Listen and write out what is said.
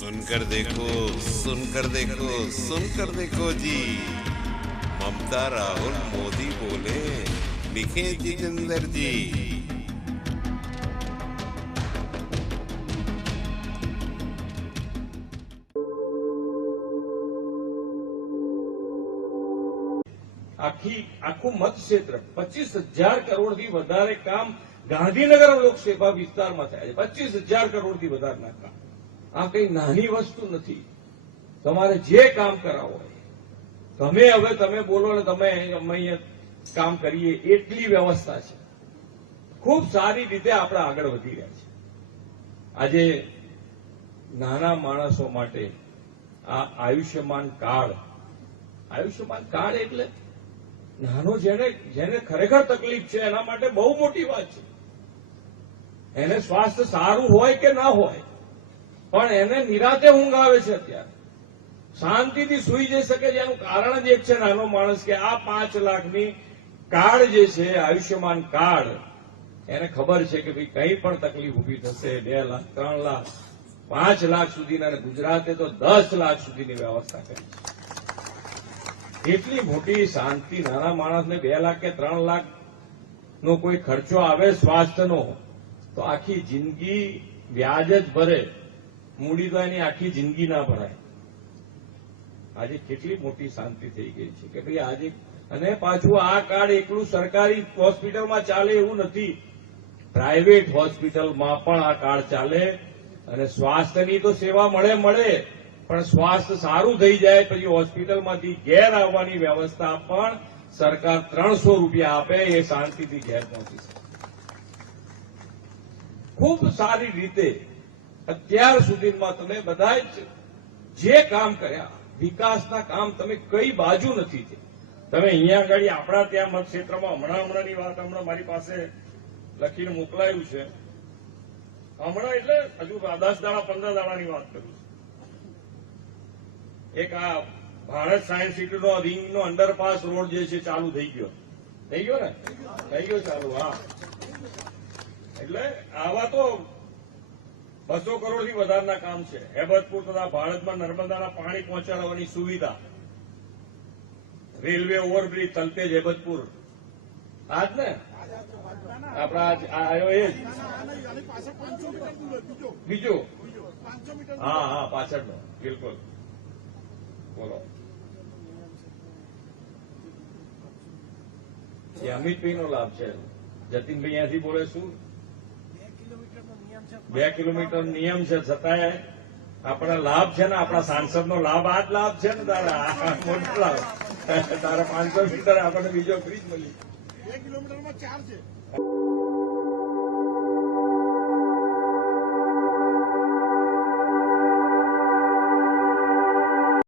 सुनकर देखो सुनकर देखो सुनकर देखो जी, ममता राहुल मोदी बोले, लिखे जितेंद्र जी। આખું મત ક્ષેત્ર 25,000 કરોડથી વધારે કામ ગાંધીનગર લોકસભા વિસ્તારમાં થાય છે। 25,000 કરોડથી વધારના કામ આ કઈ નાની વસ્તુ નથી। તમારે જે કામ કરાવો તમે બોલો ને તમે અમે અહીંયા કામ કરીએ એટલી વ્યવસ્થા છે। ખૂબ સારી રીતે આપણે આગળ વધી રહ્યા છે। આજે નાના માણસો માટે આ આયુષ્યમાન કાર્ડ એટલે નાનો જેને ખરેખર તકલીફ છે એના માટે બહુ મોટી વાત છે। એને સ્વાસ્થ્ય સારું હોય કે ના હોય પણ એને નિરાતે ઊંઘ આવે છે, અત્યારે શાંતિથી સૂઈ જઈ શકે છે। એનું કારણ જ એક છે નાનો માણસ કે આ 5 લાખની કાર્ડ જે છે આયુષ્યમાન કાર્ડ, એને ખબર છે કે ભાઈ કઈ પણ તકલીફ ઉભી થશે 2 લાખ 3 લાખ 5 લાખ સુધીના, અને ગુજરાતે તો 10 લાખ સુધીની વ્યવસ્થા કરી છે। એટલી મોટી શાંતિ, નાના માણસને 2 લાખ કે 3 લાખ નો કોઈ ખર્ચો આવે સ્વાસ્થ્યનો તો આખી જિંદગી વ્યાજ જ ભરે, મૂડી તો એની આખી જિંદગી ના ભરાય। આજે કેટલી મોટી શાંતિ થઈ ગઈ છે કે ભાઈ આજે, અને પાછું આ કાર્ડ એકલું સરકારી હોસ્પિટલમાં ચાલે એવું નથી, પ્રાઇવેટ હોસ્પિટલમાં પણ આ કાર્ડ ચાલે। અને સ્વાસ્થ્યની તો સેવા મળે પણ સ્વાસ્થ્ય સારું થઈ જાય પછી હોસ્પિટલમાંથી ઘેર આવવાની વ્યવસ્થા પણ સરકાર 300 રૂપિયા આપે, એ શાંતિથી ઘેર પહોંચી શકે। ખૂબ સારી રીતે અત્યાર સુધીમાં તમે બધા જે કામ કર્યા, વિકાસના કામ તમે કઈ બાજુ નથી થઈ। તમે અહીંયા આગળ આપણા ત્યાં મત ક્ષેત્રમાં હમણાંની વાત મારી પાસે લખીને મોકલાયું છે, હમણાં એટલે હજુ 10 દાડા 15 દાડાની વાત કરું છું। એક આ ભારત સાયન્સ સિટીનો રિંગનો અંડરપાસ રોડ જે છે ચાલુ થઈ ગયો ને? થઈ ગયો ચાલુ। હા, એટલે આવા તો 200 કરોડથી વધારના કામ છે। હેબતપુર તથા ભારતમાં નર્મદાના પાણી પહોંચાડવાની સુવિધા, રેલવે ઓવરબ્રિજ તલતેજ હેબતપુર, આજ ને આપણા આવ્યો એ બીજો, હા પાછળનો, બિલકુલ બોલો। એ અમિતભાઈ નો લાભ છે, જતીનભાઈ અહીંયાથી બોલે શું 2 કિલોમીટર નિયમ છે, છતાંય આપણા લાભ છે ને, આપણા સાંસદનો લાભ આ જ લાભ છે ને તારા, મોટો લાભ। તારા 500 મીટર આપણને બીજો ફ્રીજ મળી, 2 કિલોમીટરમાં 4 છે।